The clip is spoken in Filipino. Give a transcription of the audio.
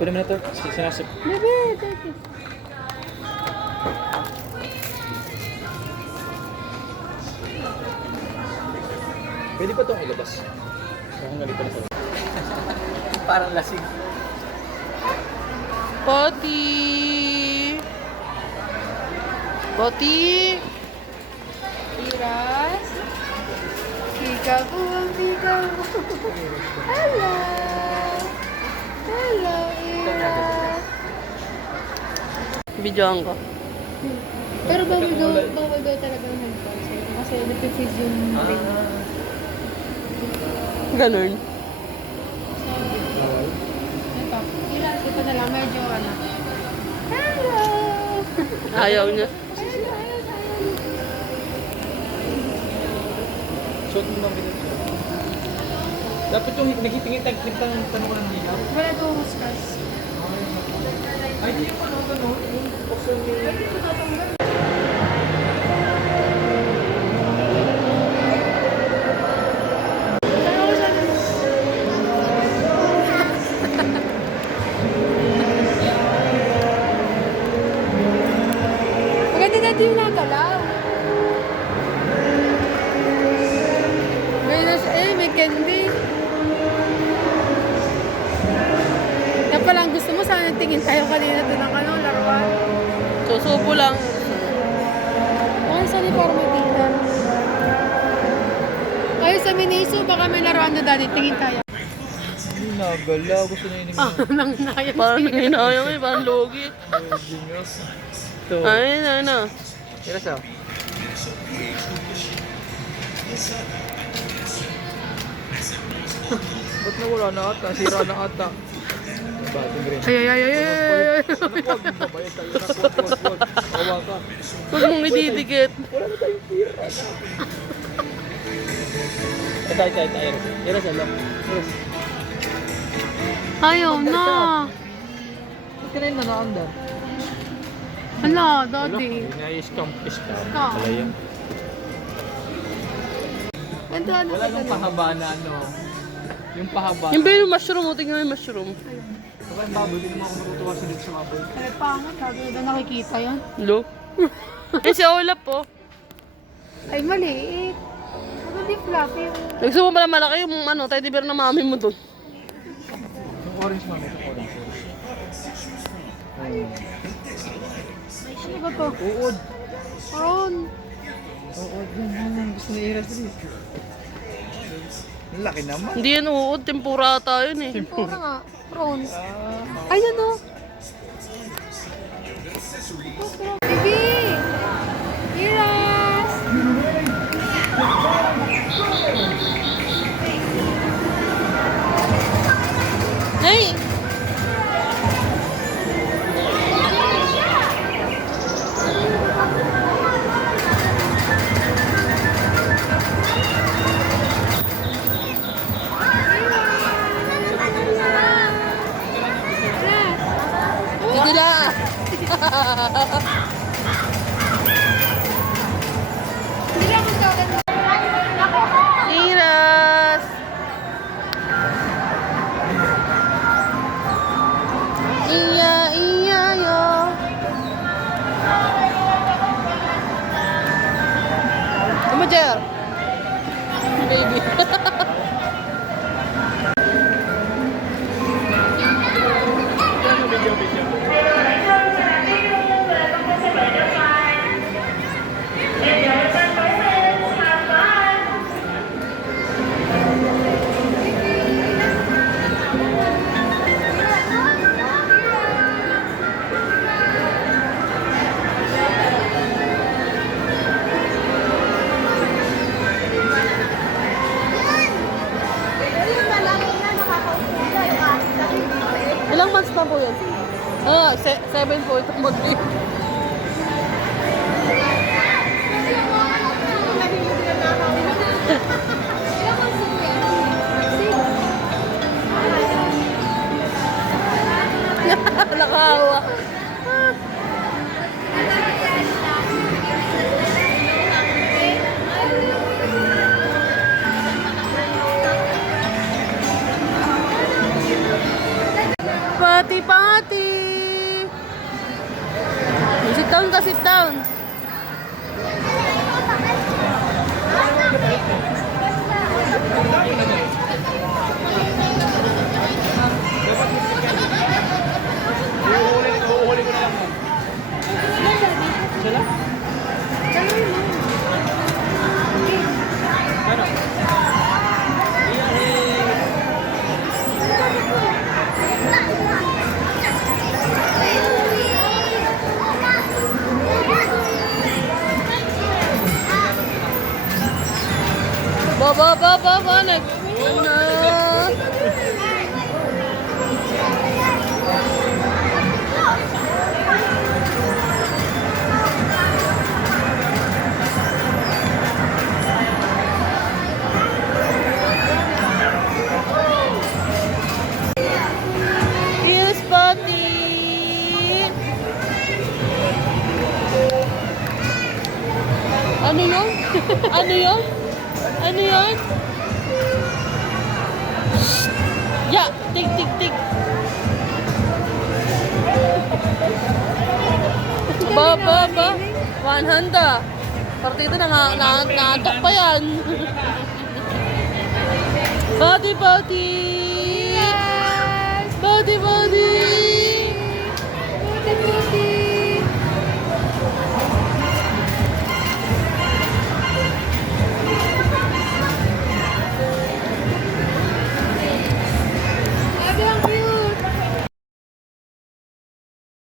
Pwede mo na ito. Sinasip. Bebe, dati. Pwede pa itong ilabas. Kung nalito na sa parang lasing. Poti! Poti! Iras! Peekaboo, peekaboo! Hello! Hello, Iras! Videoan ko. Pero bawal daw talaga ng headphones. Kasi nag-freeze yung ring. Ganun. Ito. Iras, ito na lang. Medyo ano. Hello! Ayaw niya. Hello, hello, hello. Suot mo nang binit siya. Dapat yung naghitingin tag-clip ng tanong ko ng ligaw. Wala ito huskas. Ay, di pa no, gano'n. Ay, ito tatanggal. Maganda natin yung nakalaw. May candy. Yan palang gusto mo, sana tingin tayo kanina doon ng ano, laruan. Susubo lang. Ay, sa uniforme tita. Ay, sa Miniso, baka may laruan doon dati. Tingin tayo. Hindi nagala. Gusto na yun. Nang hinayang. Parang hinayang eh, parang logi. Ito. Ay, na. Tira siya. Ba't nawala na ata? Sira na ata. Bating green. Ay. Huwag, babayad tayo na. Huwag. Awa ka. Huwag mong ididikit. Wala na tayong tira. Tayo. Tira siya lang. Ayaw na. Ba't ka na yung nanaandar? Hala, daddy. Scam. Scam. Wala yan. Ganda ano Wala nung pahaba na ano. Yung pahaba. Yung ba yung mushroom mo? Tingnan mo yung mushroom. Saka yung baboy, hindi mo ako matutuwa sa dito sa baboy. Ay, pangat. Lagi na nakikita yan. Lo? Eh, si Olap po. Ay, maliit. Hindi fluffy. Gusto mo pala malaki yung ano, teddy bear na mami mo doon. Yung orange mami, yung orange. Ano ba to? Uod. Prawn. Uod yun. Gusto na iras rin. Ang laki naman. Hindi yan uod. Tempura ata yun eh. Tempura nga. Prawn. Ayan o. Bibi! Iras! Hey! Sige lang! Iras! Iya yo! Ano Jer? Baby. Ilang months pa po yun? 7 po itong mag-live. Nakahawa. Pati pa sit down. Uuhuli ko na lang mo. Sila? Ano? Ba, nag... Ano? Yes, Pati! Ano yun? Ano yun? Ano yun? Ya, tik, tik, tik. Ba. 100. Partido nangantok pa yan. Body. Body.